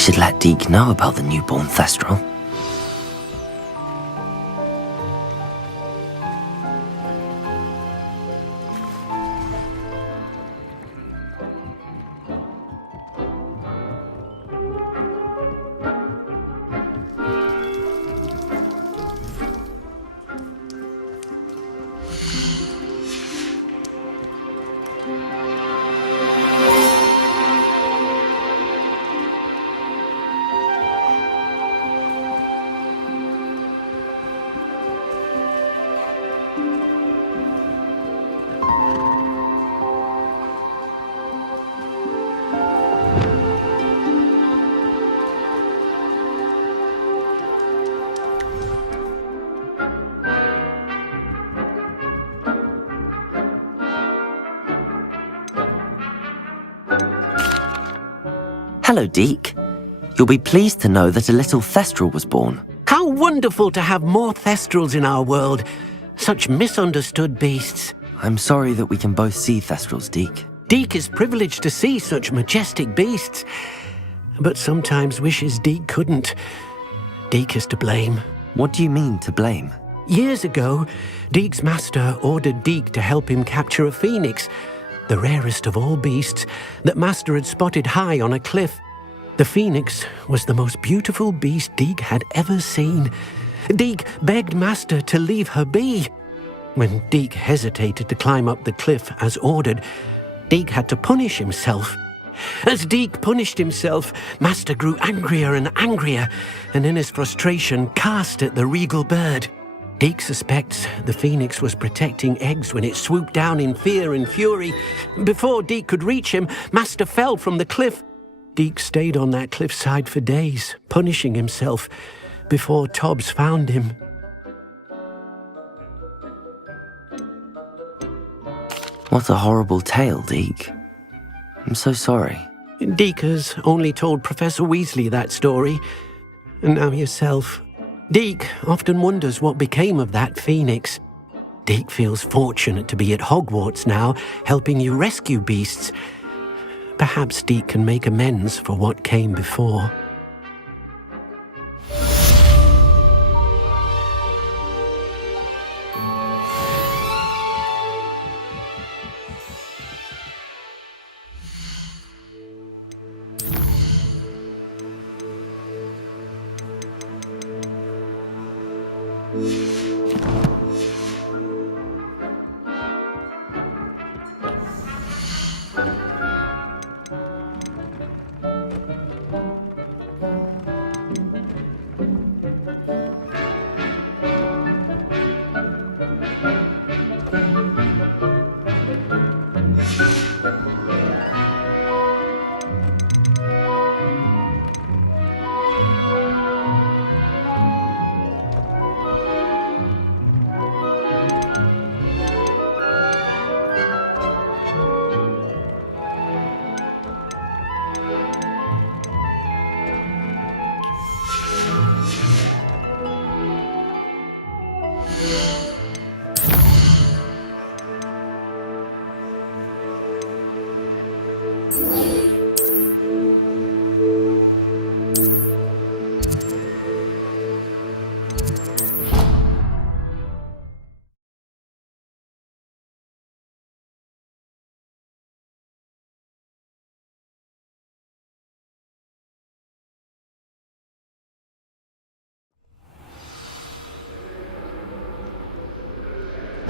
I should let Deke know about the newborn Thestral. Hello, Deke. You'll be pleased to know that a little Thestral was born. How wonderful to have more Thestrals in our world. Such misunderstood beasts. I'm sorry that we can both see Thestrals, Deke. Deke is privileged to see such majestic beasts, but sometimes wishes Deke couldn't. Deke is to blame. What do you mean, to blame? Years ago, Deke's master ordered Deke to help him capture a phoenix, the rarest of all beasts, that Master had spotted high on a cliff. The phoenix was the most beautiful beast Deke had ever seen. Deke begged Master to leave her be. When Deke hesitated to climb up the cliff as ordered, Deke had to punish himself. As Deke punished himself, Master grew angrier and angrier, and in his frustration cast at the regal bird. Deke suspects the phoenix was protecting eggs when it swooped down in fear and fury. Before Deke could reach him, Master fell from the cliff. Deke stayed on that cliffside for days, punishing himself, before Tobbs found him. What a horrible tale, Deke. I'm so sorry. Deke has only told Professor Weasley that story, and now yourself. Deke often wonders what became of that phoenix. Deke feels fortunate to be at Hogwarts now, helping you rescue beasts. Perhaps Deke can make amends for what came before.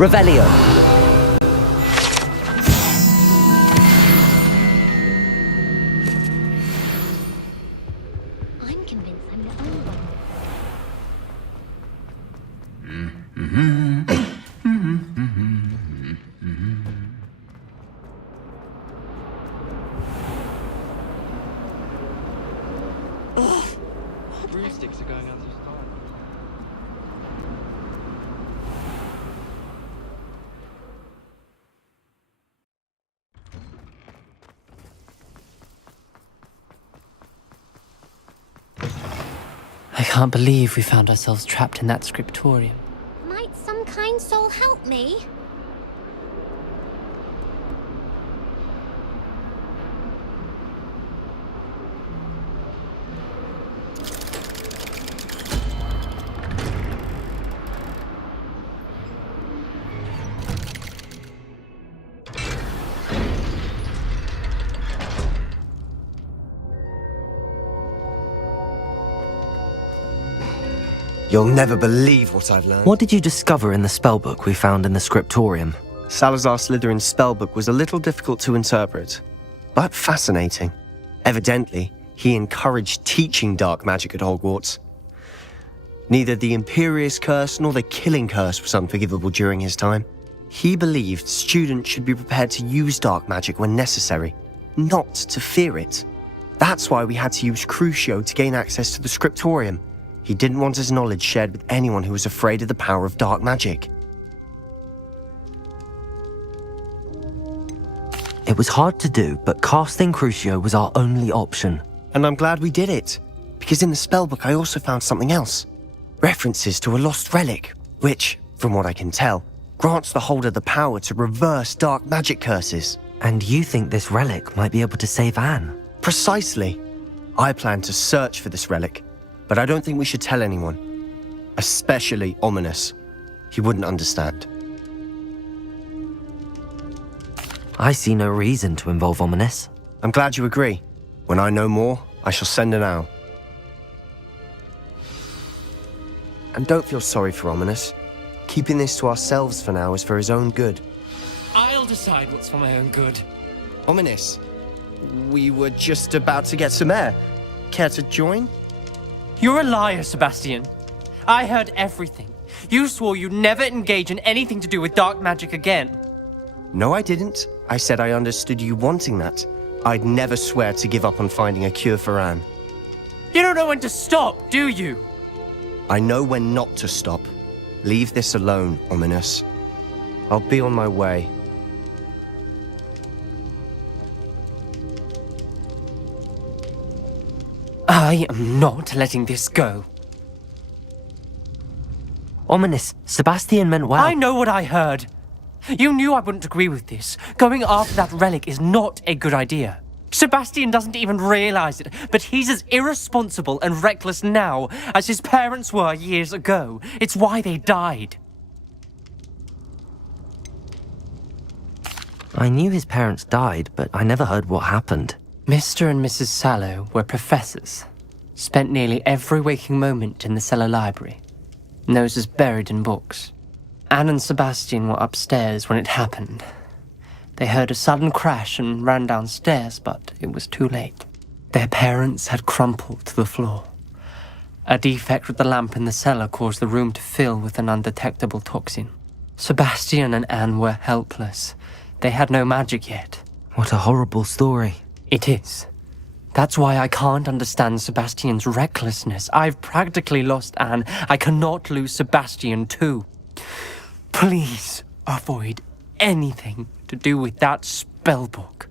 Revelio. I'm convinced I'm the only one. Broomsticks are going out of style. I can't believe we found ourselves trapped in that scriptorium. Might some kind soul help me? You'll never believe what I've learned. What did you discover in the spellbook we found in the scriptorium? Salazar Slytherin's spellbook was a little difficult to interpret, but fascinating. Evidently, he encouraged teaching dark magic at Hogwarts. Neither the Imperious Curse nor the Killing Curse was unforgivable during his time. He believed students should be prepared to use dark magic when necessary, not to fear it. That's why we had to use Crucio to gain access to the scriptorium. He didn't want his knowledge shared with anyone who was afraid of the power of dark magic. It was hard to do, but casting Crucio was our only option. And I'm glad we did it, because in the spellbook I also found something else. References to a lost relic, which, from what I can tell, grants the holder the power to reverse dark magic curses. And you think this relic might be able to save Anne? Precisely. I plan to search for this relic, but I don't think we should tell anyone. Especially Ominous. He wouldn't understand. I see no reason to involve Ominous. I'm glad you agree. When I know more, I shall send an owl. And don't feel sorry for Ominous. Keeping this to ourselves for now is for his own good. I'll decide what's for my own good. Ominous, we were just about to get some air. Care to join? You're a liar, Sebastian. I heard everything. You swore you'd never engage in anything to do with dark magic again. No, I didn't. I said I understood you wanting that. I'd never swear to give up on finding a cure for Anne. You don't know when to stop, do you? I know when not to stop. Leave this alone, Ominous. I'll be on my way. I am not letting this go. Ominous, Sebastian meant well. I know what I heard. You knew I wouldn't agree with this. Going after that relic is not a good idea. Sebastian doesn't even realize it, but he's as irresponsible and reckless now as his parents were years ago. It's why they died. I knew his parents died, but I never heard what happened. Mr. and Mrs. Sallow were professors. Spent nearly every waking moment in the cellar library. Noses buried in books. Anne and Sebastian were upstairs when it happened. They heard a sudden crash and ran downstairs, but it was too late. Their parents had crumpled to the floor. A defect with the lamp in the cellar caused the room to fill with an undetectable toxin. Sebastian and Anne were helpless. They had no magic yet. What a horrible story. It is. That's why I can't understand Sebastian's recklessness. I've practically lost Anne. I cannot lose Sebastian too. Please avoid anything to do with that spellbook.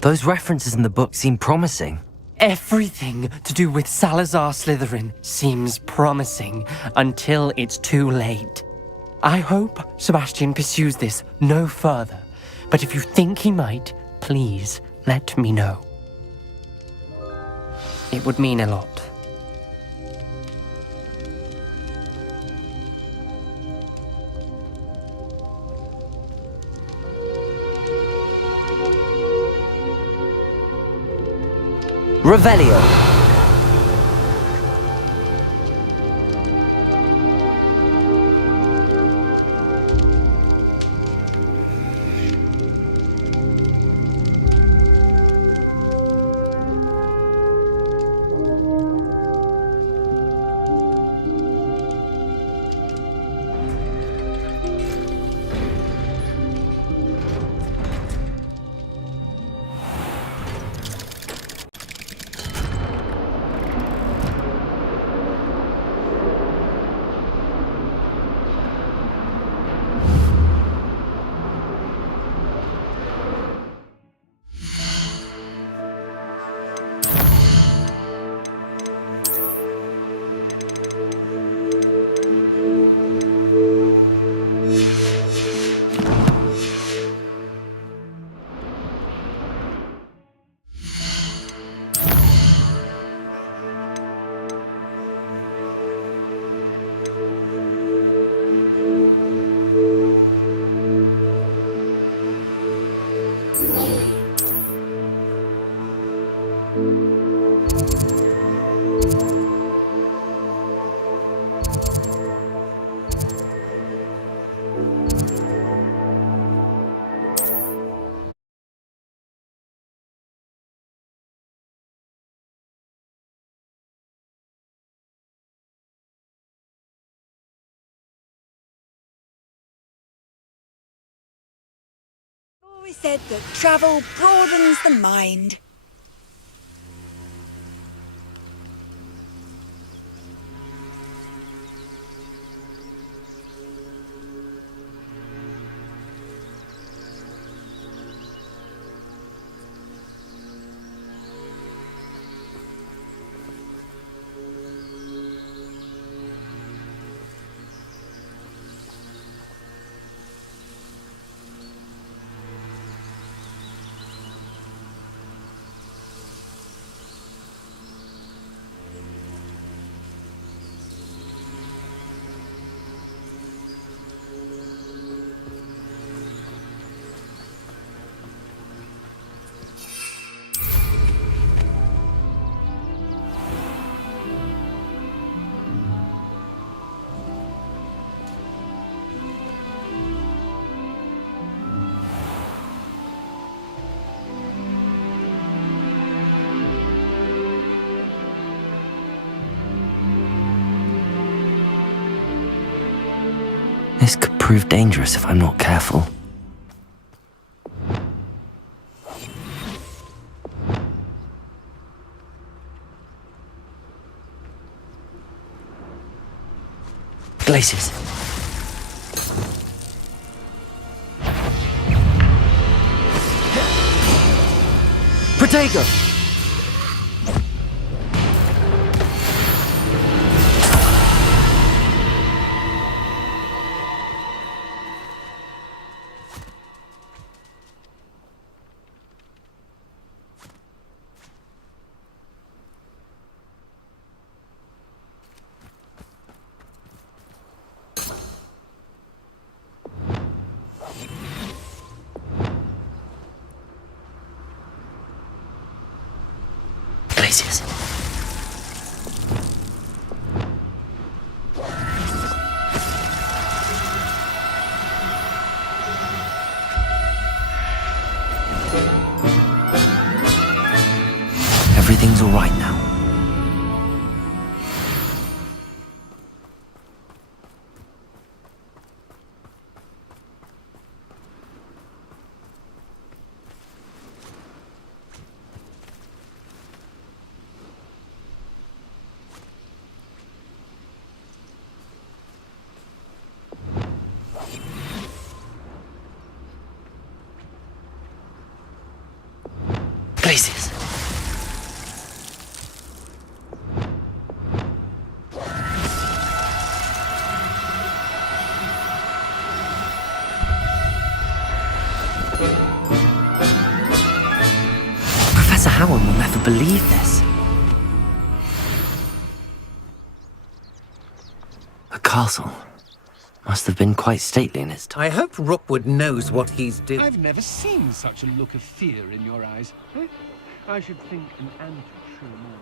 Those references in the book seem promising. Everything to do with Salazar Slytherin seems promising until it's too late. I hope Sebastian pursues this no further, but if you think he might, please let me know. It would mean a lot. Revelio. Always said that travel broadens the mind. This could prove dangerous if I'm not careful. Glaciers. Protego! Glaciers. Everything's all right now. Glaciers. Professor Howard will never believe this. The castle must have been quite stately in its time. I hope Rookwood knows what he's doing. I've never seen such a look of fear in your eyes. I should think an ant would show more.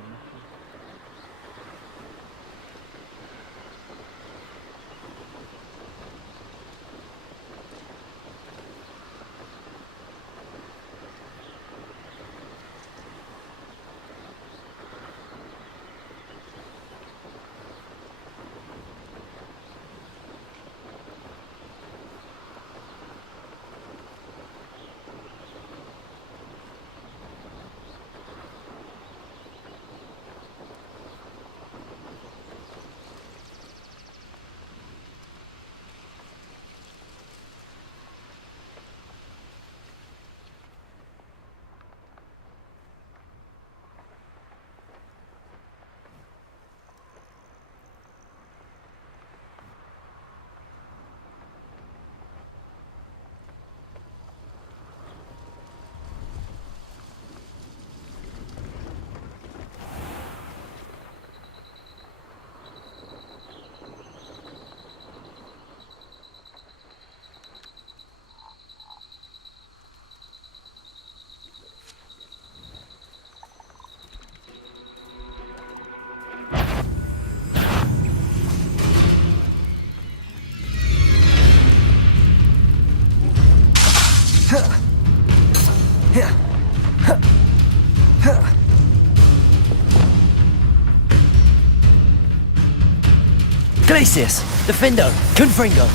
Glacius! Defendo! Confringo!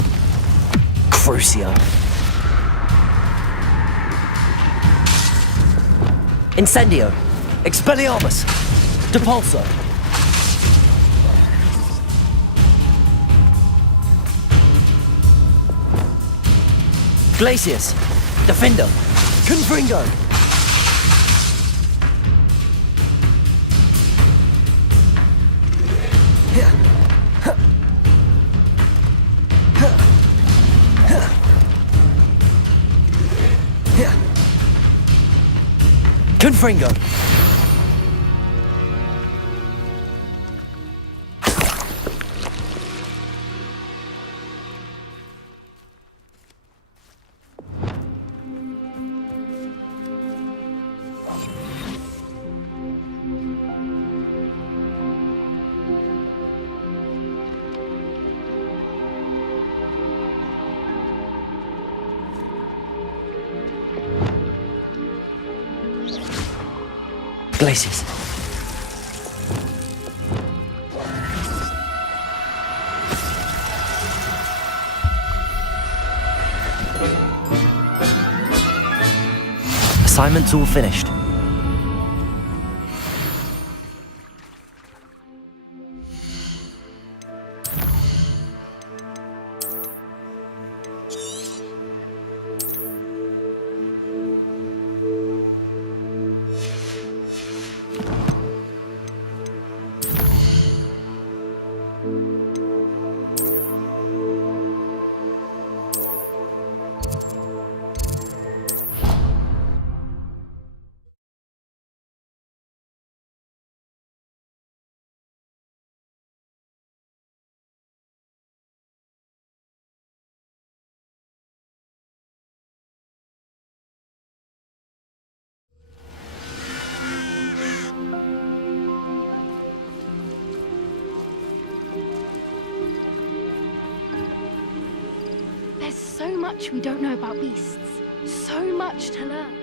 Crucio! Incendio! Expelliarmus! Depulso! Glacius! Defendo! Confringo! Confringo! Glacius. Assignment's all finished. There's so much we don't know about beasts. So much to learn.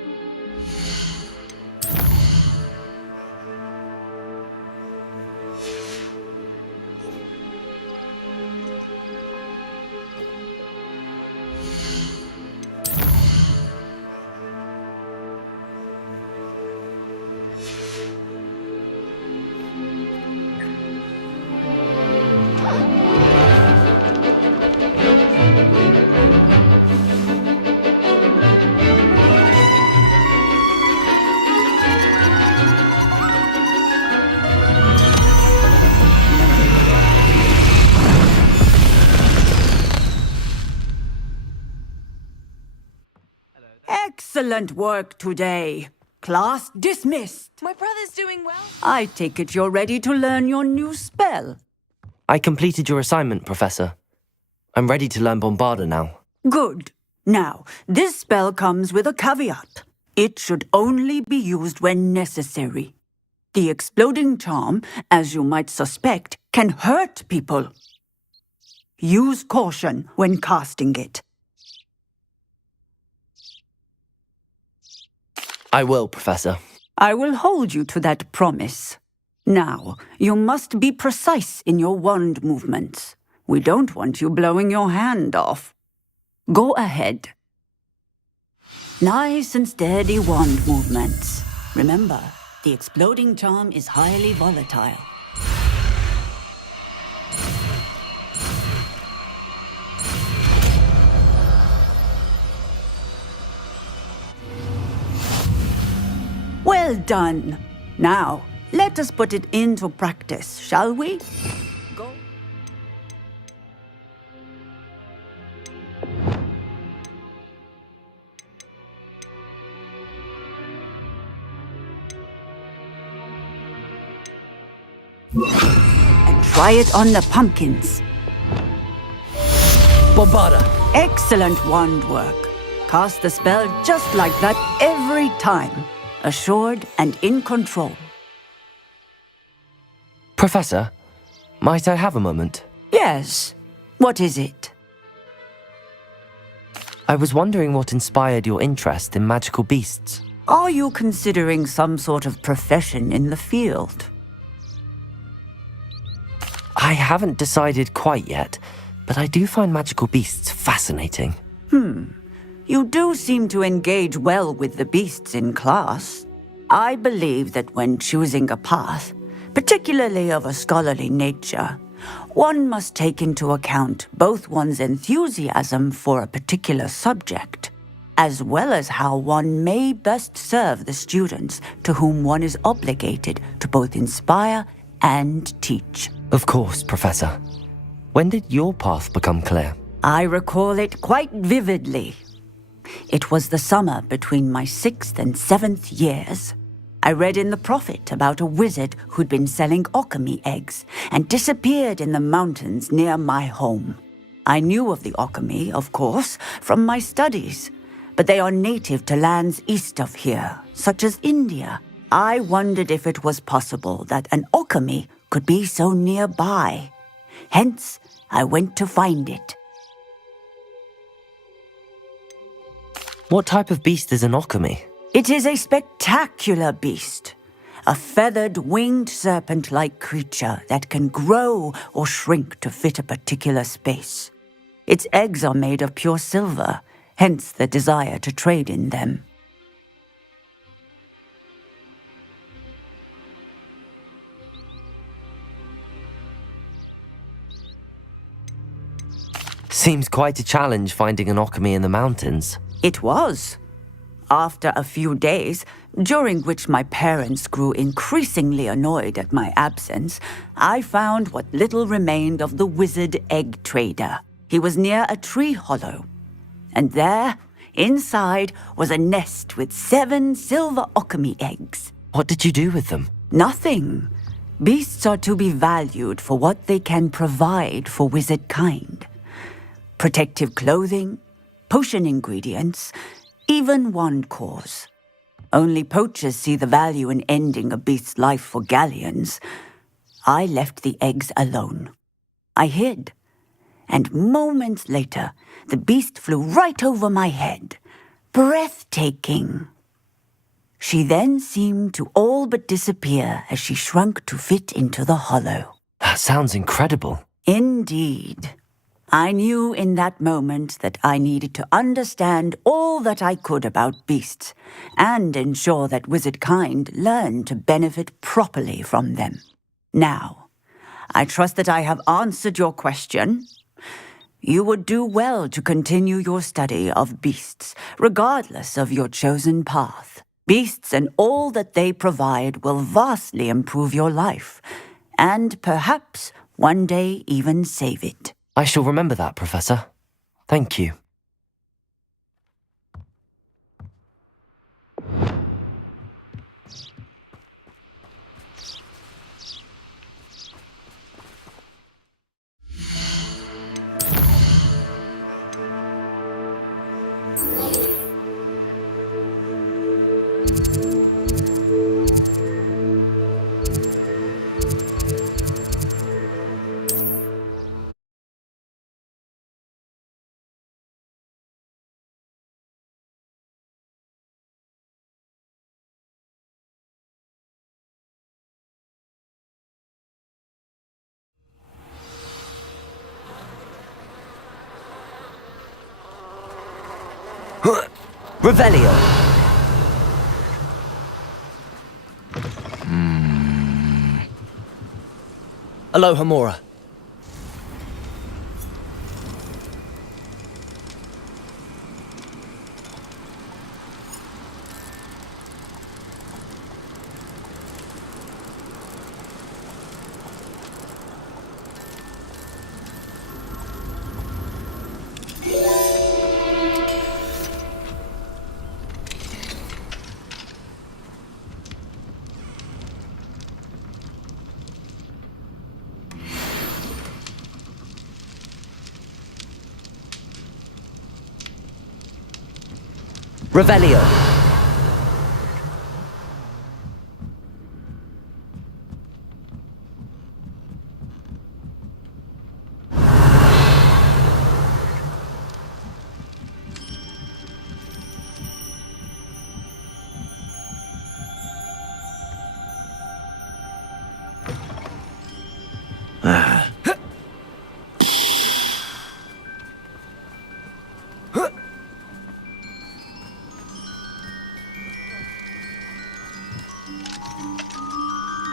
Excellent work today. Class dismissed. My brother's doing well. I take it you're ready to learn your new spell. I completed your assignment, Professor. I'm ready to learn Bombarda now. Good. Now, this spell comes with a caveat. It should only be used when necessary. The exploding charm, as you might suspect, can hurt people. Use caution when casting it. I will, Professor. I will hold you to that promise. Now, you must be precise in your wand movements. We don't want you blowing your hand off. Go ahead. Nice and steady wand movements. Remember, the exploding charm is highly volatile. Well done. Now, let us put it into practice, shall we? Go. And try it on the pumpkins. Bombarda! Excellent wand work. Cast the spell just like that every time. Assured and in control. Professor, might I have a moment? Yes. What is it? I was wondering what inspired your interest in magical beasts. Are you considering some sort of profession in the field? I haven't decided quite yet, but I do find magical beasts fascinating. You do seem to engage well with the beasts in class. I believe that when choosing a path, particularly of a scholarly nature, one must take into account both one's enthusiasm for a particular subject, as well as how one may best serve the students to whom one is obligated to both inspire and teach. Of course, Professor. When did your path become clear? I recall it quite vividly. It was the summer between my 6th and 7th years. I read in the Prophet about a wizard who'd been selling okami eggs and disappeared in the mountains near my home. I knew of the okami, of course, from my studies, but they are native to lands east of here, such as India. I wondered if it was possible that an okami could be so nearby. Hence, I went to find it. What type of beast is an okami? It is a spectacular beast. A feathered, winged serpent-like creature that can grow or shrink to fit a particular space. Its eggs are made of pure silver, hence the desire to trade in them. Seems quite a challenge finding an okami in the mountains. It was. After a few days, during which my parents grew increasingly annoyed at my absence, I found what little remained of the wizard egg trader. He was near a tree hollow. And there, inside, was a nest with 7 silver okami eggs. What did you do with them? Nothing. Beasts are to be valued for what they can provide for wizard kind. Protective clothing, potion ingredients, even wand cores. Only poachers see the value in ending a beast's life for galleons. I left the eggs alone. I hid, and moments later, the beast flew right over my head. Breathtaking. She then seemed to all but disappear as she shrunk to fit into the hollow. That sounds incredible. Indeed. I knew in that moment that I needed to understand all that I could about beasts and ensure that wizard kind learned to benefit properly from them. Now, I trust that I have answered your question. You would do well to continue your study of beasts, regardless of your chosen path. Beasts and all that they provide will vastly improve your life, and perhaps one day even save it. I shall remember that, Professor. Thank you. Revelio! Aloha Mora. Revelio.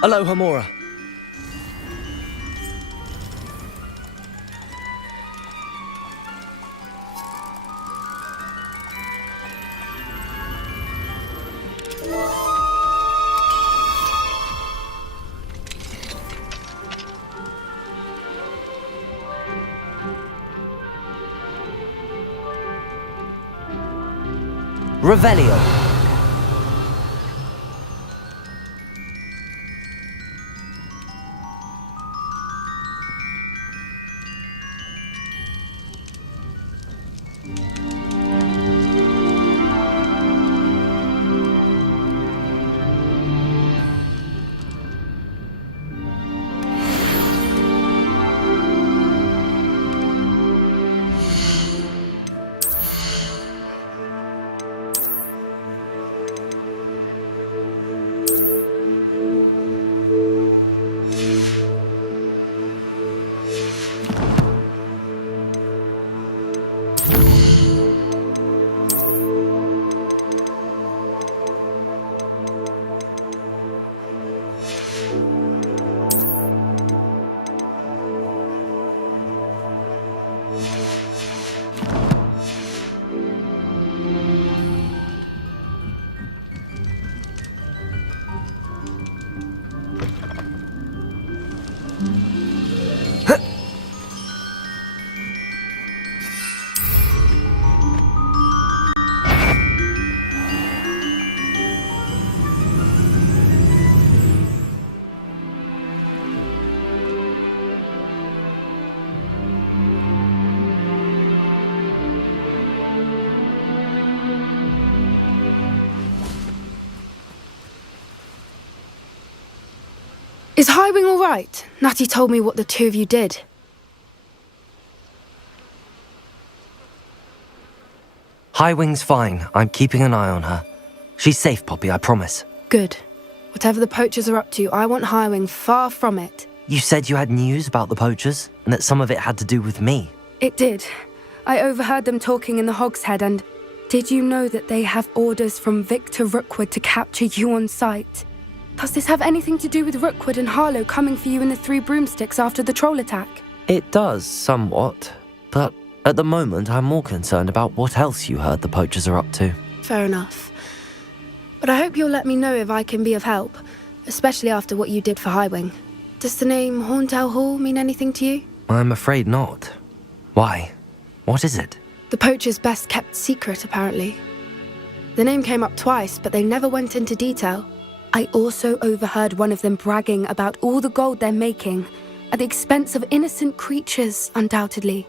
Aloha, Mora. Revelio. Is Highwing all right? Natty told me what the two of you did. Highwing's fine. I'm keeping an eye on her. She's safe, Poppy, I promise. Good. Whatever the poachers are up to, I want Highwing far from it. You said you had news about the poachers, and that some of it had to do with me. It did. I overheard them talking in the Hogshead, and did you know that they have orders from Victor Rookwood to capture you on sight? Does this have anything to do with Rookwood and Harlow coming for you in the Three Broomsticks after the troll attack? It does, somewhat. But at the moment, I'm more concerned about what else you heard the poachers are up to. Fair enough. But I hope you'll let me know if I can be of help, especially after what you did for Highwing. Does the name Horntail Hall mean anything to you? I'm afraid not. Why? What is it? The poachers' best kept secret, apparently. The name came up twice, but they never went into detail. I also overheard one of them bragging about all the gold they're making, at the expense of innocent creatures, undoubtedly.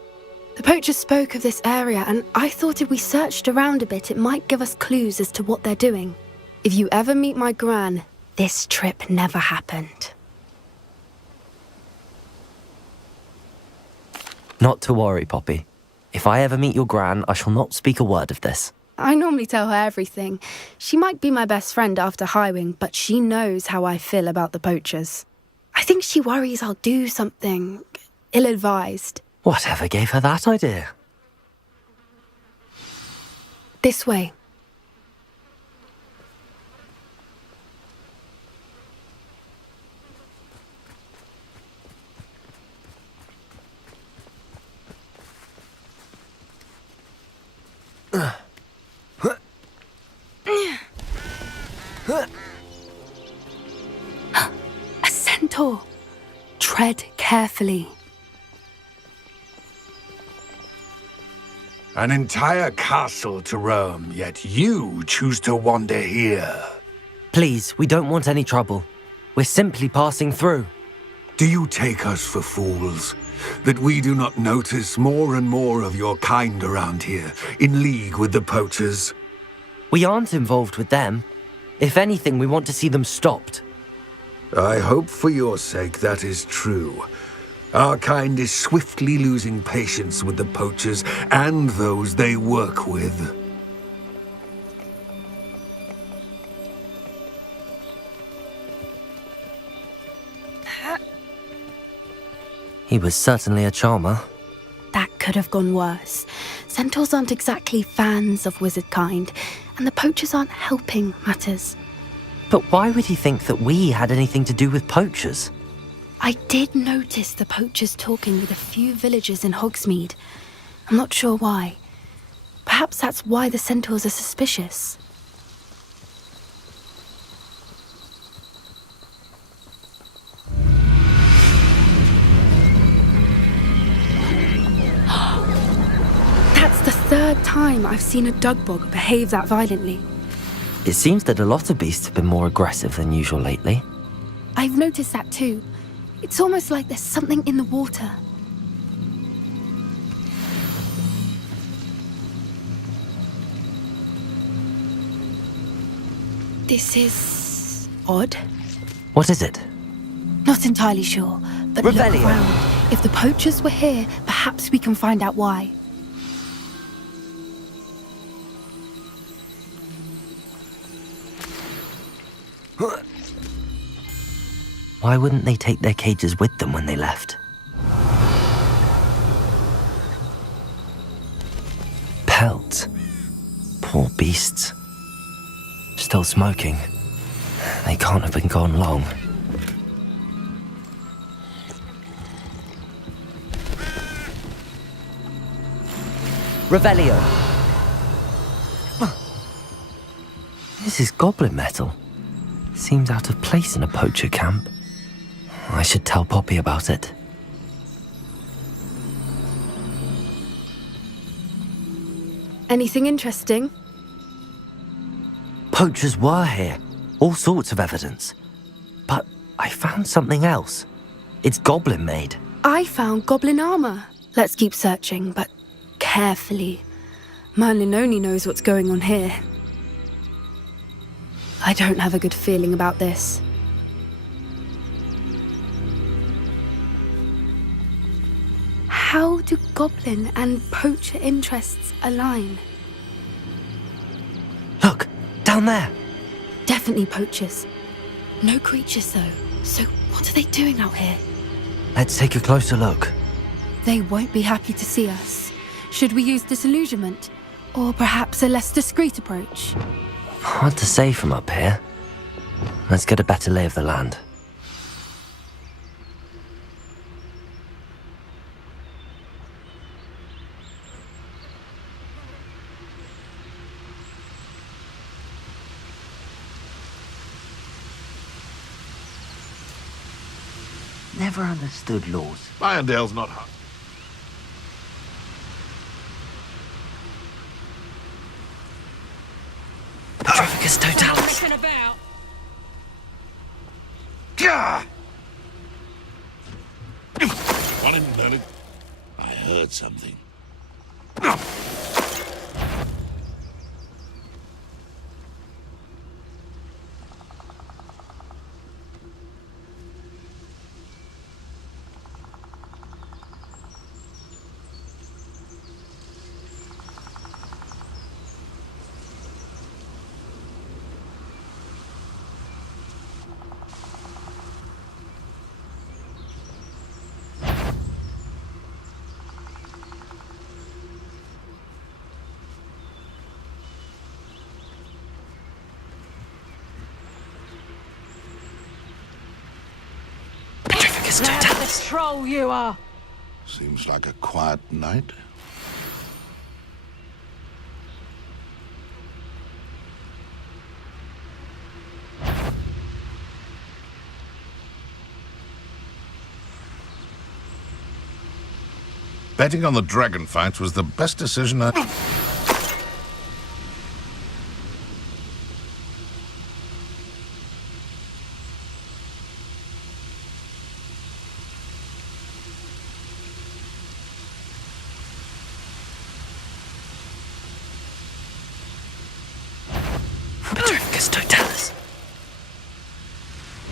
The poachers spoke of this area, and I thought if we searched around a bit, it might give us clues as to what they're doing. If you ever meet my gran, this trip never happened. Not to worry, Poppy. If I ever meet your gran, I shall not speak a word of this. I normally tell her everything. She might be my best friend after Highwing, but she knows how I feel about the poachers. I think she worries I'll do something ill-advised. Whatever gave her that idea? This way. A centaur. Tread carefully. An entire castle to roam, yet you choose to wander here. Please, we don't want any trouble. We're simply passing through. Do you take us for fools? That we do not notice more and more of your kind around here, in league with the poachers? We aren't involved with them. If anything, we want to see them stopped. I hope for your sake that is true. Our kind is swiftly losing patience with the poachers and those they work with. He was certainly a charmer. That could have gone worse. Centaurs aren't exactly fans of wizard kind, and the poachers aren't helping matters. But why would he think that we had anything to do with poachers? I did notice the poachers talking with a few villagers in Hogsmeade. I'm not sure why. Perhaps that's why the centaurs are suspicious. That's the third time I've seen a dugbog behave that violently. It seems that a lot of beasts have been more aggressive than usual lately. I've noticed that too. It's almost like there's something in the water. This is odd. What is it? Not entirely sure, but look Revelio. around. If the poachers were here, perhaps we can find out why. Why wouldn't they take their cages with them when they left? Pelts. Poor beasts. Still smoking. They can't have been gone long. Revelio. This is goblin metal. Seems out of place in a poacher camp. I should tell Poppy about it. Anything interesting? Poachers were here. All sorts of evidence. But I found something else. It's goblin made. I found goblin armor. Let's keep searching, but carefully. Merlin only knows what's going on here. I don't have a good feeling about this. How do goblin and poacher interests align? Look, down there. Definitely poachers. No creatures though. So what are they doing out here? Let's take a closer look. They won't be happy to see us. Should we use disillusionment? Or perhaps a less discreet approach? Hard to say from up here. Let's get a better lay of the land. Never understood laws. Irondale's not hot. Petrificus totalis. One in learned. I heard something. Totalis. The troll you are. Seems like a quiet night. Betting on the dragon fights was the best decision I... Petrificus totalis.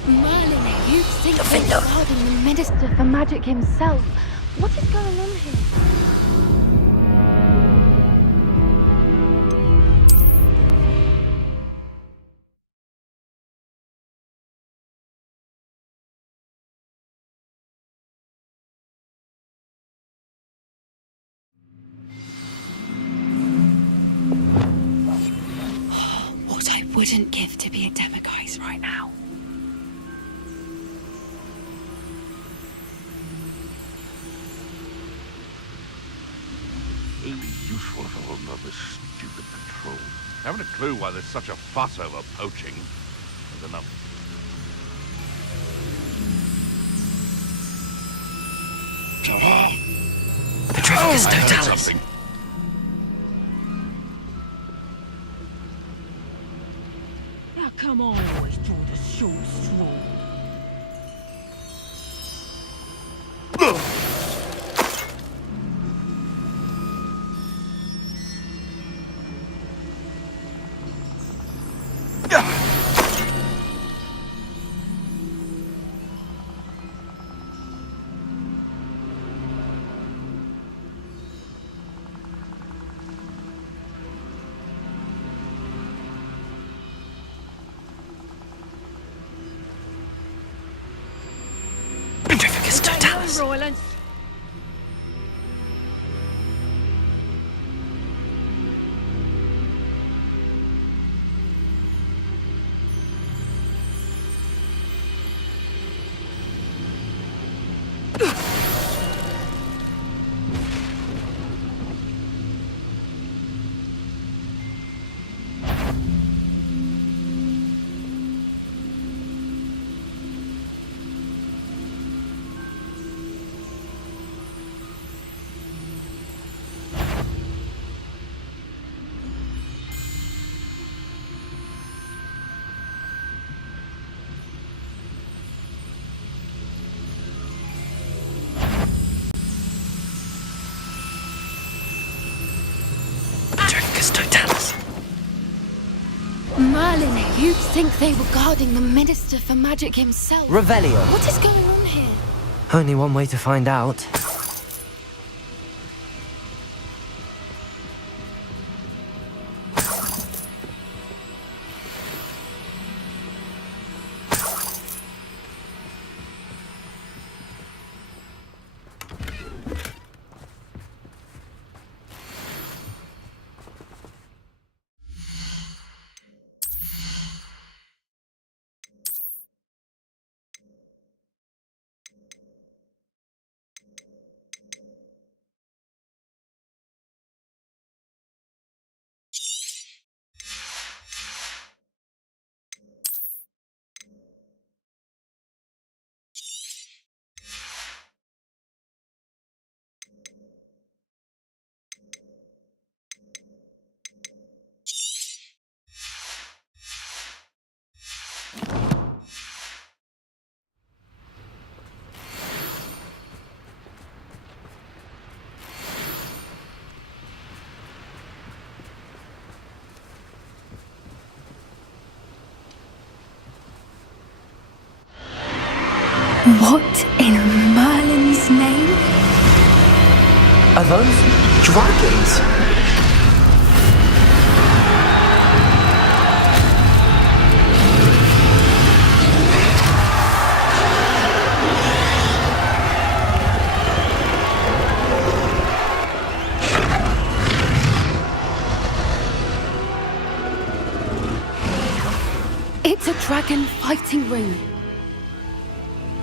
Merlin, you think you're guarding the Minister for Magic himself. What is going on here? wouldn't give to be a demiguise right now. Useful for all of this stupid patrol. Haven't a clue why there's such a fuss over poaching. There's enough. Petrificus I heard Totalis. something. How come I always draw the short straw? Petrificus Totalis. Roylance. Petrificus Totalis. Merlin, you'd think they were guarding the Minister for Magic himself. Revelio. What is going on here? Only one way to find out. What in Merlin's name? Are those dragons? It's a dragon fighting ring.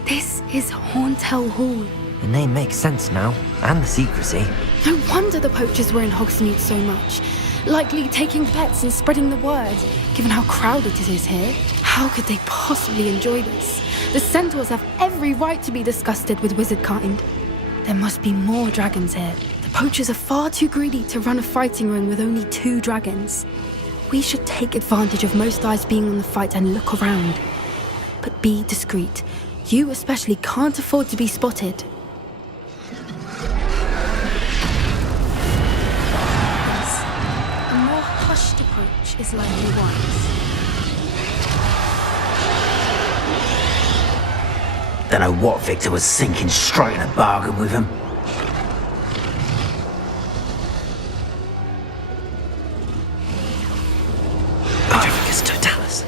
This is Hauntel Hall. The name makes sense now, and the secrecy. No wonder the poachers were in Hogsmeade so much. Likely taking bets and spreading the word, given how crowded it is here. How could they possibly enjoy this? The centaurs have every right to be disgusted with wizard kind. There must be more dragons here. The poachers are far too greedy to run a fighting ring with only 2 dragons. We should take advantage of most eyes being on the fight and look around. But be discreet. You especially can't afford to be spotted. Yes, a more hushed approach is likely wise. Don't know what Victor was thinking, striking a bargain with him. Petrificus Totalis.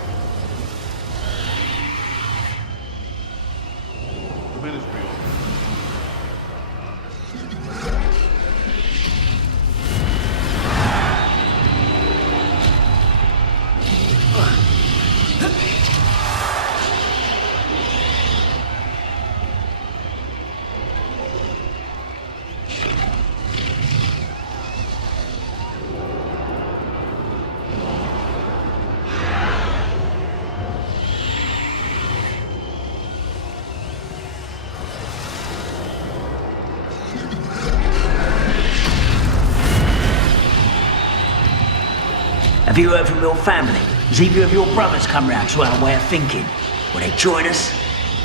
Have you heard from your family? Has either of your brothers come round to our way of thinking? Will they join us?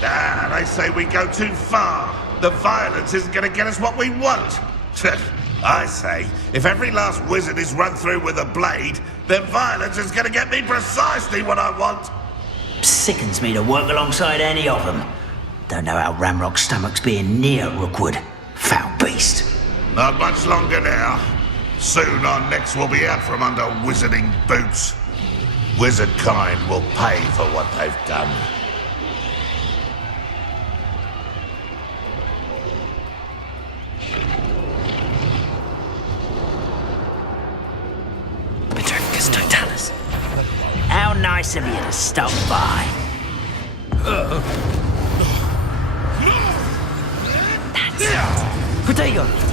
Ah, they say we go too far. The violence isn't going to get us what we want. I say, if every last wizard is run through with a blade, then violence is going to get me precisely what I want. Sickens me to work alongside any of them. Don't know how Ramrock's stomach's being near Rookwood. Foul beast. Not much longer now. Soon our necks will be out from under wizarding boots. Wizard kind will pay for what they've done. Petrificus Totalis. How nice of you to stop by. That's it. Protego!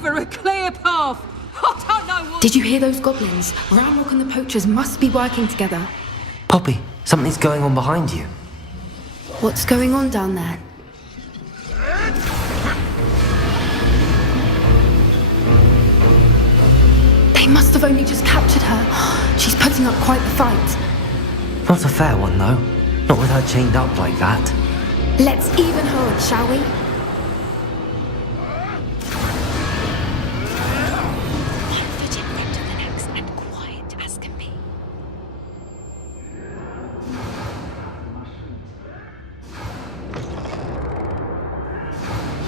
For a clear path. I don't know what... Did you hear those goblins? Ramrock and the poachers must be working together. Poppy, something's going on behind you. What's going on down there? They must have only just captured her. She's putting up quite the fight. Not a fair one, though. Not with her chained up like that. Let's even hold, shall we?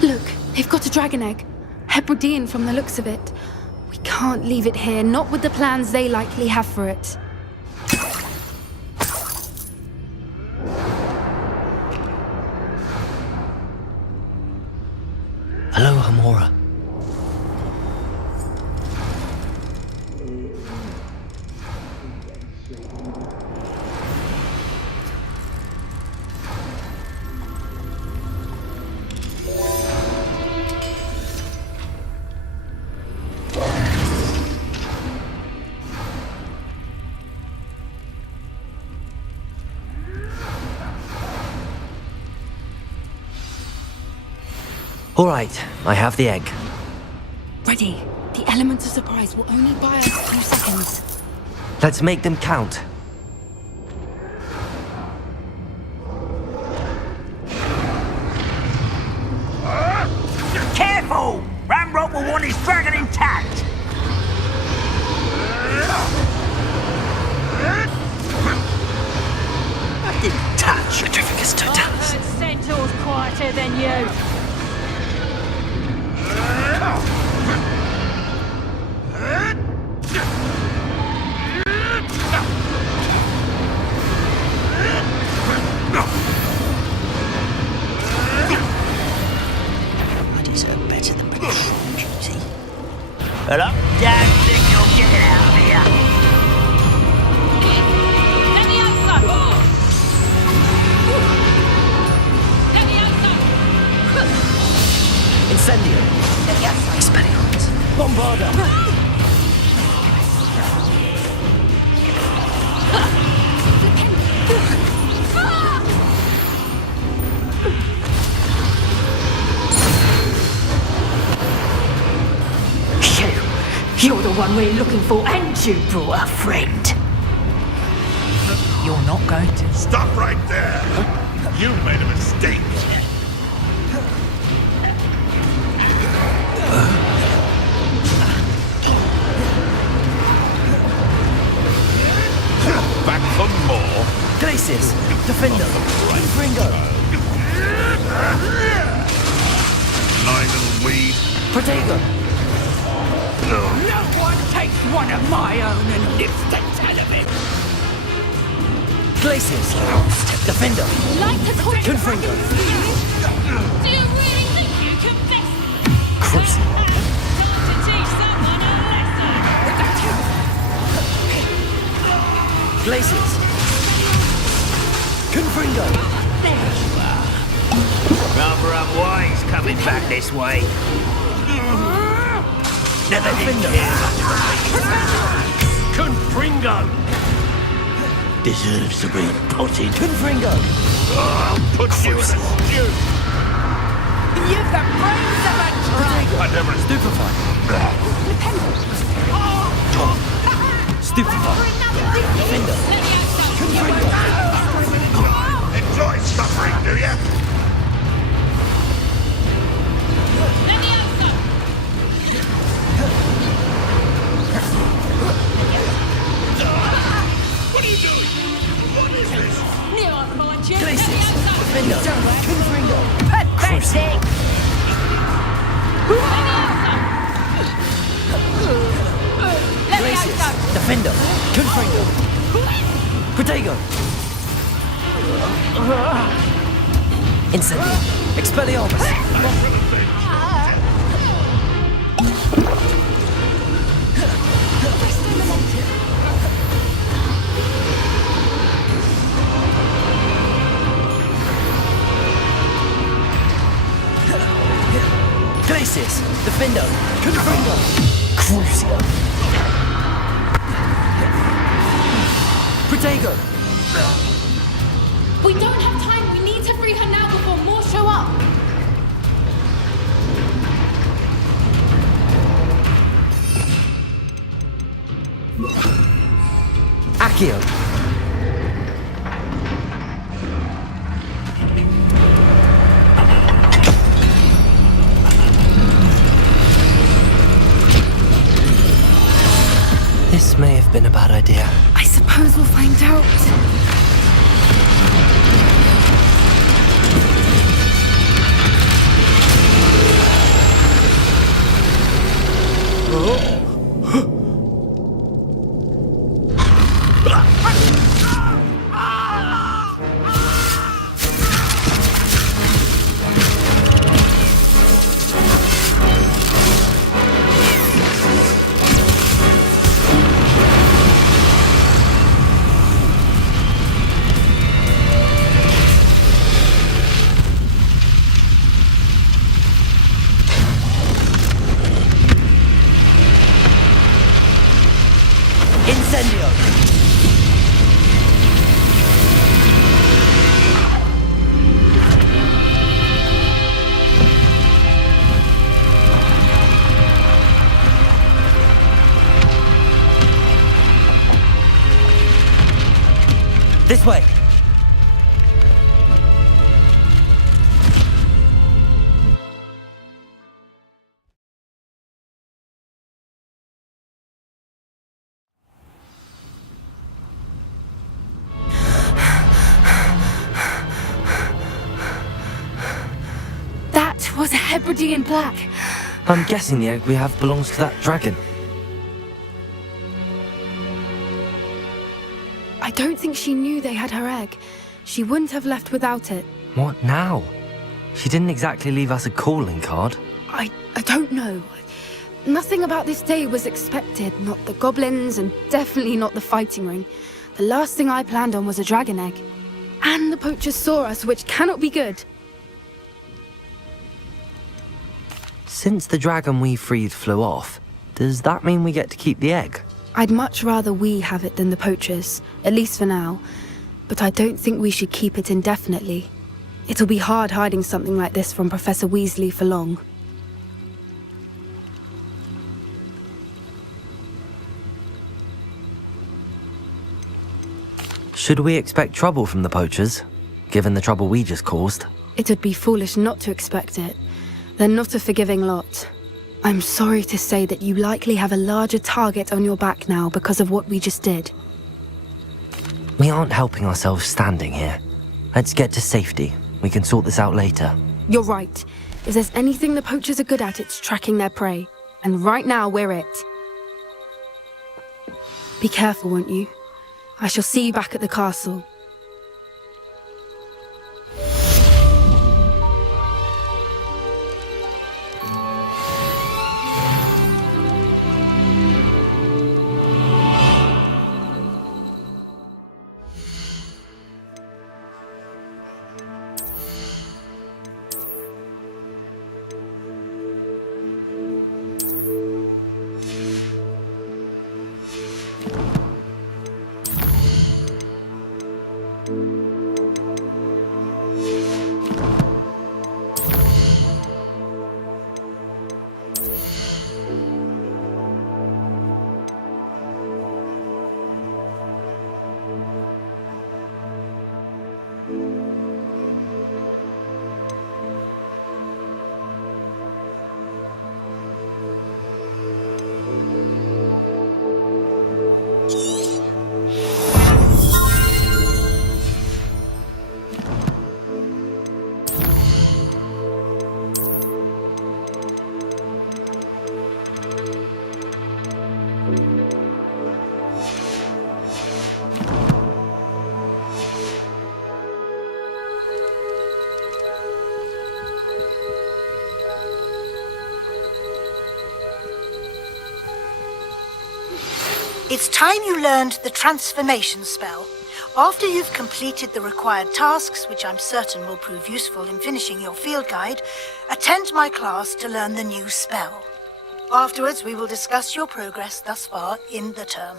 Look, they've got a dragon egg. Hebridean from the looks of it. We can't leave it here, not with the plans they likely have for it. Hello, Hamora. All right, I have the egg. Ready. The element of surprise will only buy us a few seconds. Let's make them count. Careful! Ramrock will want his dragon intact! I didn't touch Petrificus Totalis. I've heard Centaur's quieter than you. I deserve better than patrol duty. Well, I don't think you'll get it out of here. Leviosa! Leviosa! one we're looking for, and you brought a friend. You're not going to. Stop right there! You made a mistake! Back for more? Glacius! Defender! Ringo! Lying little weed. Protego! No one takes one of my own and lives to tell of it. Glacius! Defender! Like to torture Confringo! Do you really think you can best Crucial! time to teach someone a lesson? Glacius! Confringo! There you are. Rather unwise coming back this way. Never did care much for Confringo! Deserves to be potted. Confringo! I'll put you in a stew! You've the brains of a drunk. I never Stupefy! Stupefy! Defender! Confringo! enjoy suffering, do ya? What are you doing? What is this? Near I'll find you. Glacius! Defender! Confringo! Pathetic. Glacius! Defender! Confringo! Protego! Incendio! Expelliarmus! Glacius! Defender! Confringo! Crucio! Protego! We don't have time. We need to free her now before more show up. Accio! This may have been a bad idea. I suppose we'll find out. Incendio! This way! That was a Hebridean black. I'm guessing the egg we have belongs to that dragon. I don't think she knew they had her egg. She wouldn't have left without it. What now? She didn't exactly leave us a calling card. I don't know. Nothing about this day was expected. Not the goblins, and definitely not the fighting ring. The last thing I planned on was a dragon egg. And the poachers saw us, which cannot be good. Since the dragon we freed flew off, does that mean we get to keep the egg? I'd much rather we have it than the poachers, at least for now. But I don't think we should keep it indefinitely. It'll be hard hiding something like this from Professor Weasley for long. Should we expect trouble from the poachers, given the trouble we just caused? It would be foolish not to expect it. They're not a forgiving lot. I'm sorry to say that you likely have a larger target on your back now because of what we just did. We aren't helping ourselves standing here. Let's get to safety. We can sort this out later. You're right. If there's anything the poachers are good at, it's tracking their prey. And right now, we're it. Be careful, won't you? I shall see you back at the castle. It's time you learned the transformation spell. After you've completed the required tasks, which I'm certain will prove useful in finishing your field guide, attend my class to learn the new spell. Afterwards, we will discuss your progress thus far in the term.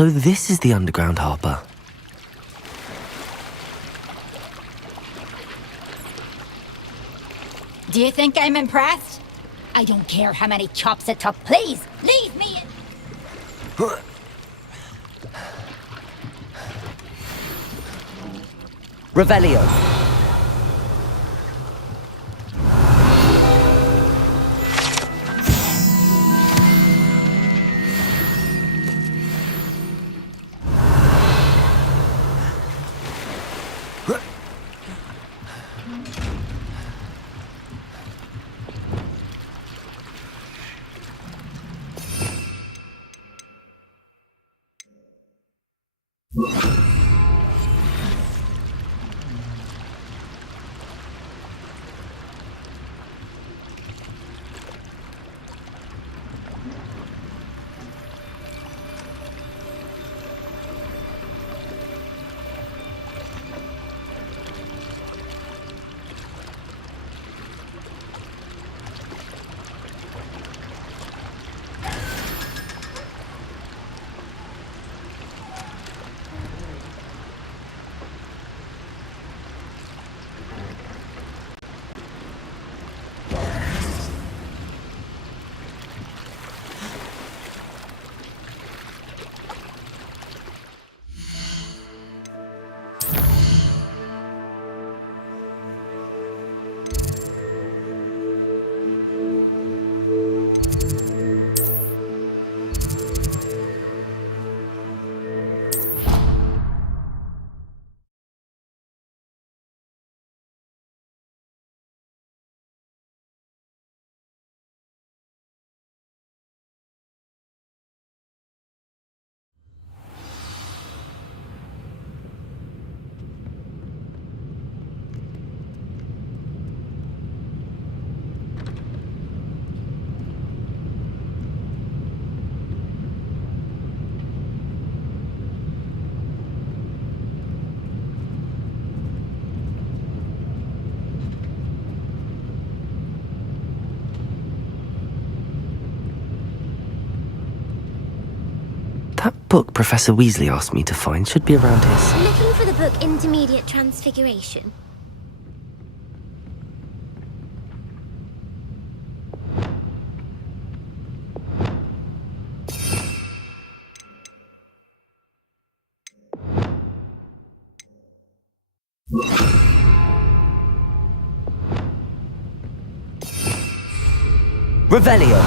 So this is the underground harbour. Do you think I'm impressed? I don't care how many chops it took. Please, leave me in. Revelio. book Professor Weasley asked me to find should be around his... Looking for the book Intermediate Transfiguration. Revelio.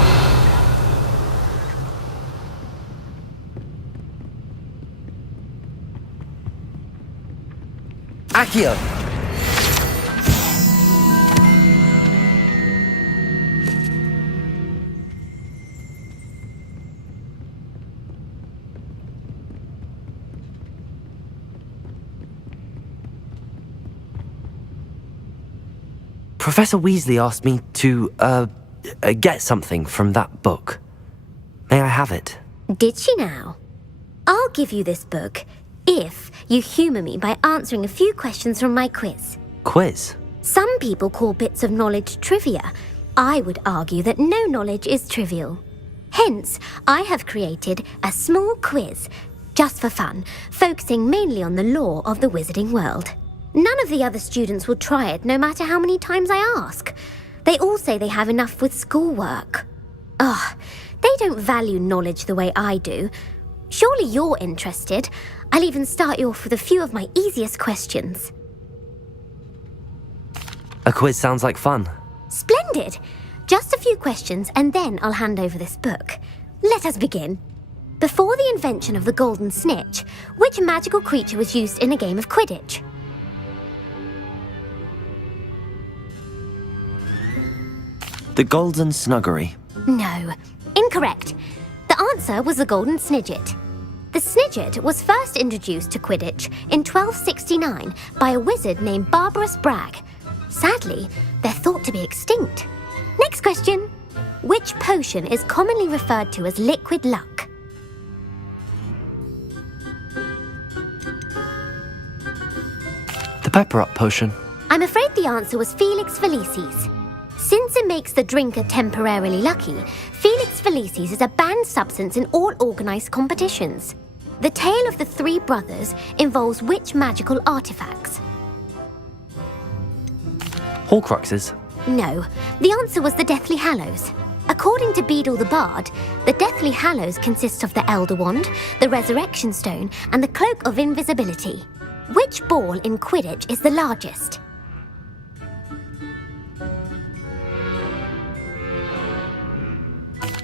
Accio. Professor Weasley asked me to, get something from that book. May I have it? Did she now? I'll give you this book if you humour me by answering a few questions from my quiz. Quiz? Some people call bits of knowledge trivia. I would argue that no knowledge is trivial. Hence, I have created a small quiz, just for fun, focusing mainly on the lore of the wizarding world. None of the other students will try it, no matter how many times I ask. They all say they have enough with schoolwork. Ugh, they don't value knowledge the way I do. Surely you're interested. I'll even start you off with a few of my easiest questions. A quiz sounds like fun. Splendid! Just a few questions and then I'll hand over this book. Let us begin. Before the invention of the golden snitch, which magical creature was used in a game of Quidditch? The Golden Snuggery. No, incorrect. The answer was the golden snidget. The snidget was first introduced to Quidditch in 1269 by a wizard named Barbarous Bragg. Sadly, they're thought to be extinct. Next question. Which potion is commonly referred to as liquid luck? The Pepper-Up potion. I'm afraid the answer was Felix Felicis. Since it makes the drinker temporarily lucky, Felix Felicis is a banned substance in all organised competitions. The tale of the three brothers involves which magical artifacts? Horcruxes. No, the answer was the Deathly Hallows. According to Beedle the Bard, the Deathly Hallows consists of the Elder Wand, the Resurrection Stone, and the Cloak of Invisibility. Which ball in Quidditch is the largest?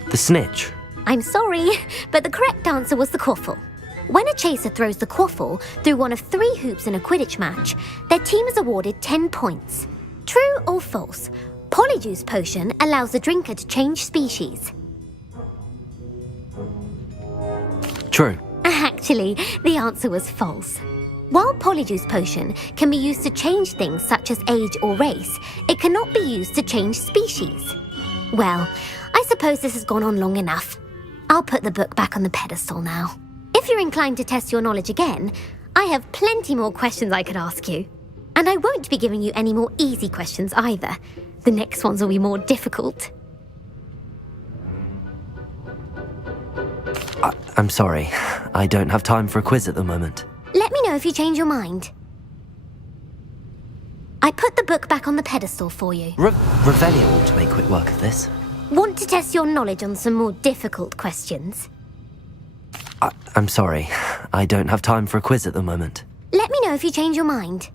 The Snitch. I'm sorry, but the correct answer was the Quaffle. When a chaser throws the Quaffle through one of 3 hoops in a Quidditch match, their team is awarded 10 points. True or false? Polyjuice potion allows the drinker to change species. True. Actually, the answer was false. While Polyjuice potion can be used to change things such as age or race, it cannot be used to change species. Well, I suppose this has gone on long enough. I'll put the book back on the pedestal now. If you're inclined to test your knowledge again, I have plenty more questions I could ask you. And I won't be giving you any more easy questions either. The next ones will be more difficult. I'm sorry. I don't have time for a quiz at the moment. Let me know if you change your mind. I put the book back on the pedestal for you. Revelio ought to make quick work of this. Want to test your knowledge on some more difficult questions? I'm sorry. I don't have time for a quiz at the moment. Let me know if you change your mind.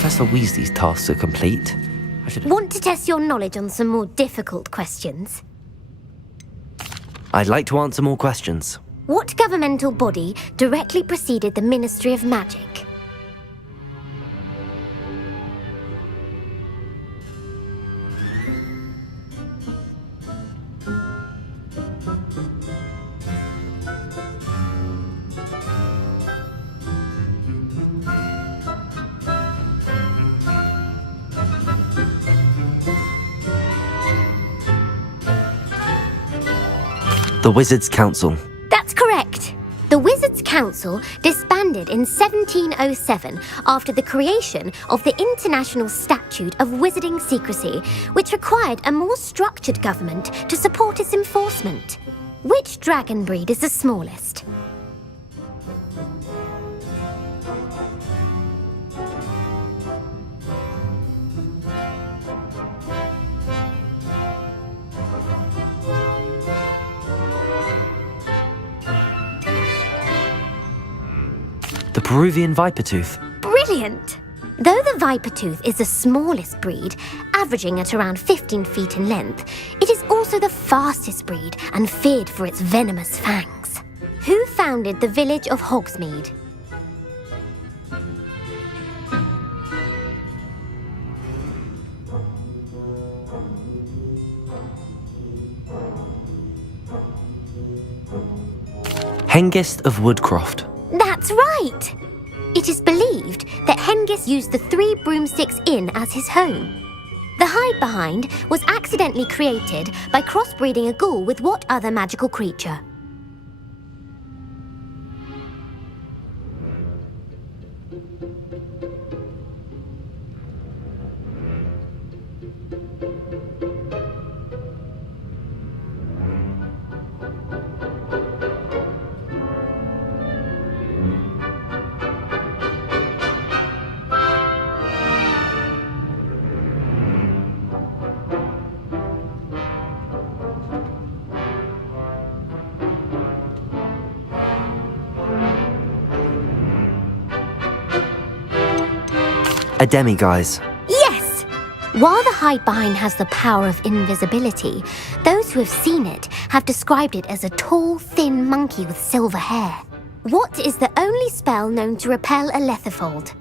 Professor Weasley's tasks are complete. Want to test your knowledge on some more difficult questions? I'd like to answer more questions. What governmental body directly preceded the Ministry of Magic? The Wizards' Council. That's correct. The Wizards' Council disbanded in 1707 after the creation of the International Statute of Wizarding Secrecy, which required a more structured government to support its enforcement. Which dragon breed is the smallest? The Peruvian Vipertooth. Brilliant! Though the Vipertooth is the smallest breed, averaging at around 15 feet in length, it is also the fastest breed and feared for its venomous fangs. Who founded the village of Hogsmeade? Hengist of Woodcroft. That's right! It is believed that Hengist used the Three Broomsticks Inn as his home. The hide-behind was accidentally created by crossbreeding a ghoul with what other magical creature? A demiguise. Yes! While the hide-behind has the power of invisibility, those who have seen it have described it as a tall, thin monkey with silver hair. What is the only spell known to repel a letherfold?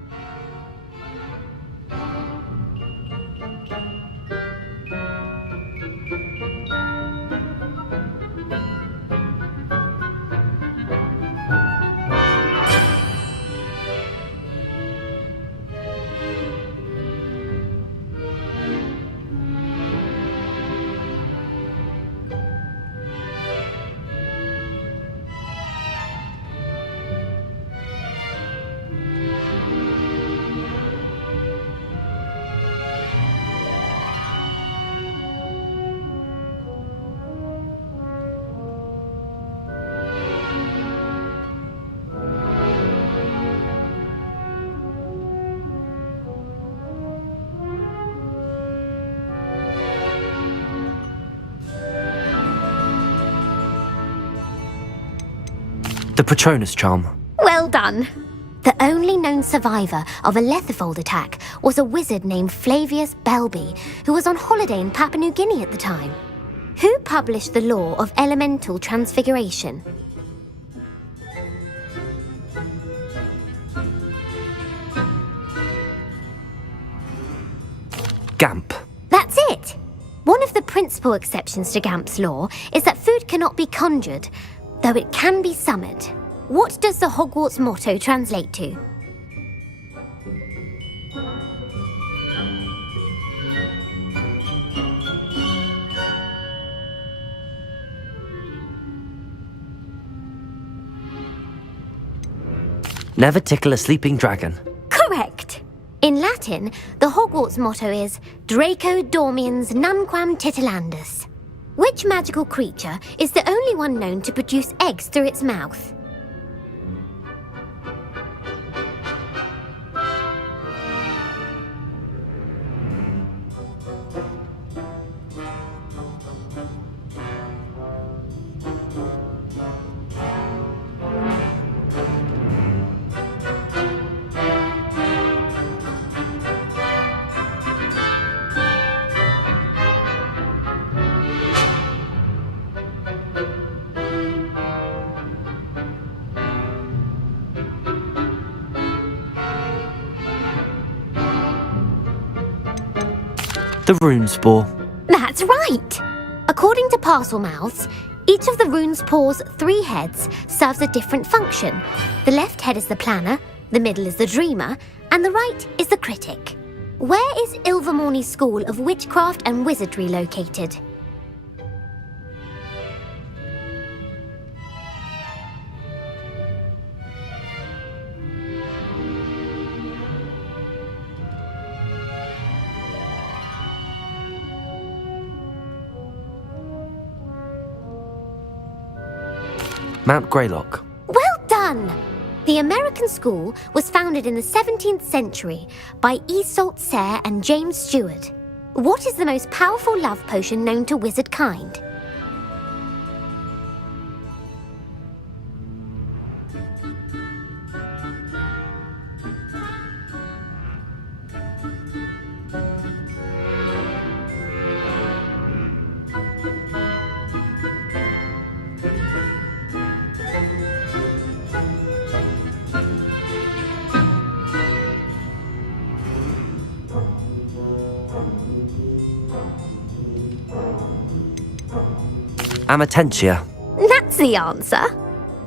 The Patronus charm. Well done! The only known survivor of a letherfold attack was a wizard named Flavius Belby, who was on holiday in Papua New Guinea at the time. Who published the law of elemental transfiguration? Gamp. That's it! One of the principal exceptions to Gamp's law is that food cannot be conjured, though it can be summoned. What does the Hogwarts motto translate to? Never tickle a sleeping dragon. Correct! In Latin, the Hogwarts motto is Draco Dormiens Nunquam Titilandus. Which magical creature is the only one known to produce eggs through its mouth? The rune spore. That's right! According to Parselmouths, each of the rune spore's 3 heads serves a different function. The left head is the planner, the middle is the dreamer, and the right is the critic. Where is Ilvermorny School of Witchcraft and Wizardry located? Mount Greylock. Well done! The American school was founded in the 17th century by Iseult Sayre and James Stewart. What is the most powerful love potion known to wizard kind? Amatentia. That's the answer.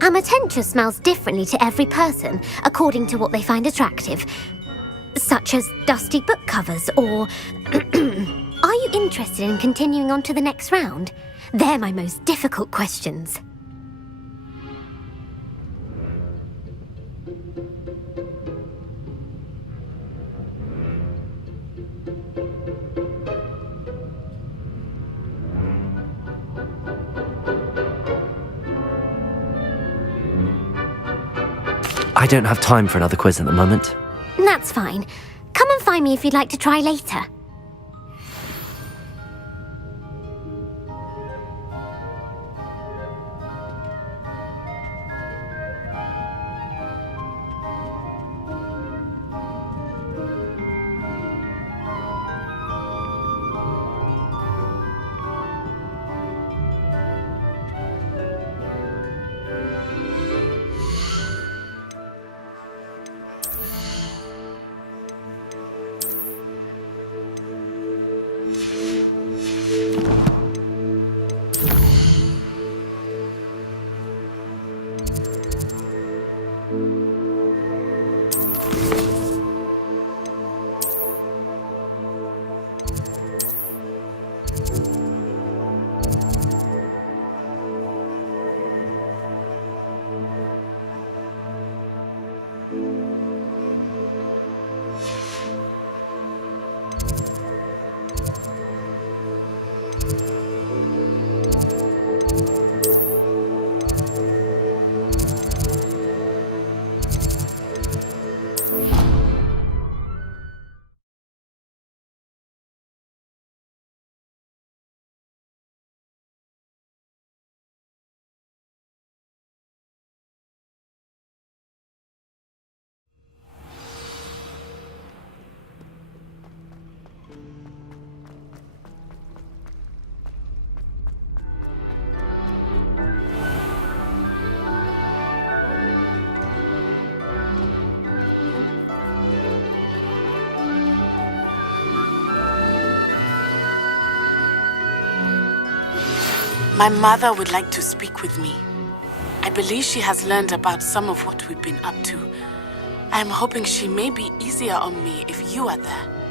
Amatentia smells differently to every person, according to what they find attractive, such as dusty book covers or... Are you interested in continuing on to the next round? They're my most difficult questions. I don't have time for another quiz at the moment. That's fine. Come and find me if you'd like to try later. My mother would like to speak with me. I believe she has learned about some of what we've been up to. I'm hoping she may be easier on me if you are there.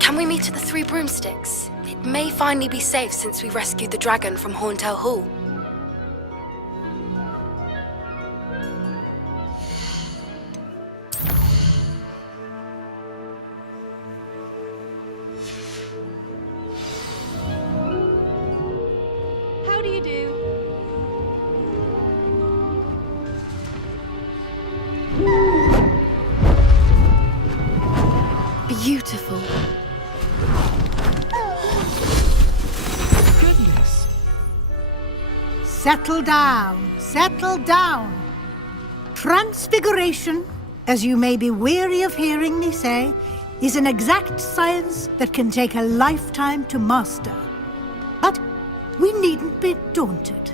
Can we meet at the Three Broomsticks? It may finally be safe since we rescued the dragon from Horntail Hall. How do you do? Beautiful. Goodness. Settle down. Settle down. Transfiguration, as you may be weary of hearing me say, is an exact science that can take a lifetime to master. But we needn't be daunted.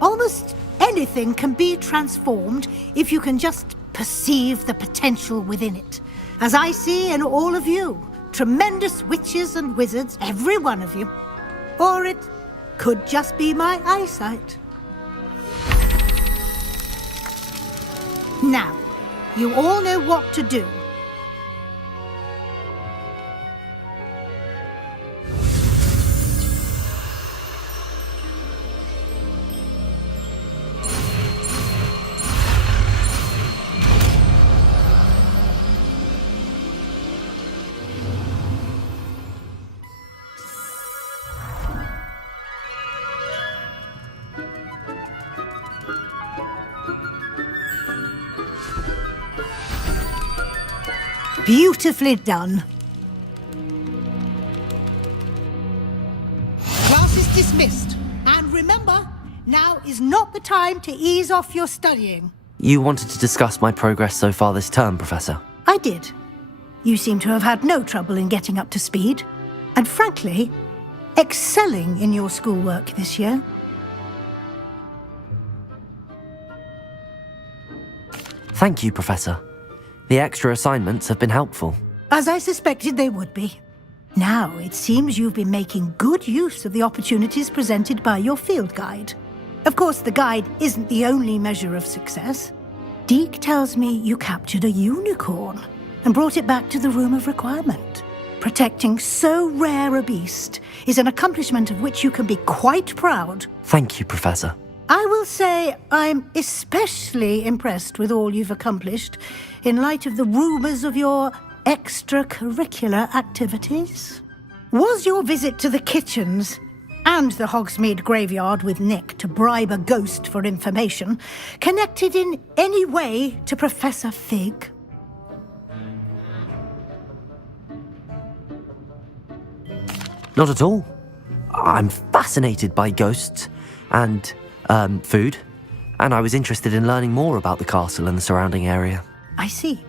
Almost anything can be transformed if you can just perceive the potential within it. As I see in all of you, tremendous witches and wizards, every one of you. Or it could just be my eyesight. Now, you all know what to do. Beautifully done. Class is dismissed. And remember, now is not the time to ease off your studying. You wanted to discuss my progress so far this term, Professor? I did. You seem to have had no trouble in getting up to speed. And frankly, excelling in your schoolwork this year. Thank you, Professor. The extra assignments have been helpful. As I suspected they would be. Now, it seems you've been making good use of the opportunities presented by your field guide. Of course, the guide isn't the only measure of success. Deke tells me you captured a unicorn and brought it back to the Room of Requirement. Protecting so rare a beast is an accomplishment of which you can be quite proud. Thank you, Professor. I will say I'm especially impressed with all you've accomplished in light of the rumours of your extracurricular activities. Was your visit to the kitchens and the Hogsmeade graveyard with Nick to bribe a ghost for information connected in any way to Professor Fig? Not at all. I'm fascinated by ghosts and food, and I was interested in learning more about the castle and the surrounding area. I see.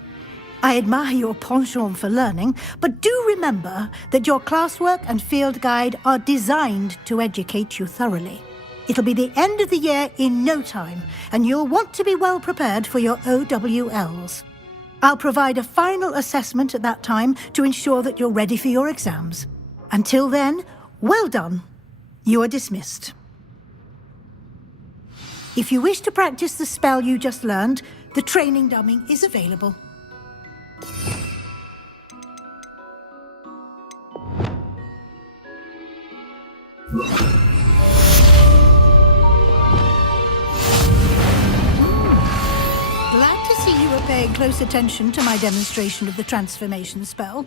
I admire your penchant for learning, but do remember that your classwork and field guide are designed to educate you thoroughly. It'll be the end of the year in no time, and you'll want to be well prepared for your OWLs. I'll provide a final assessment at that time to ensure that you're ready for your exams. Until then, well done. You are dismissed. If you wish to practice the spell you just learned, the training dummy is available. Glad to see you were paying close attention to my demonstration of the transformation spell.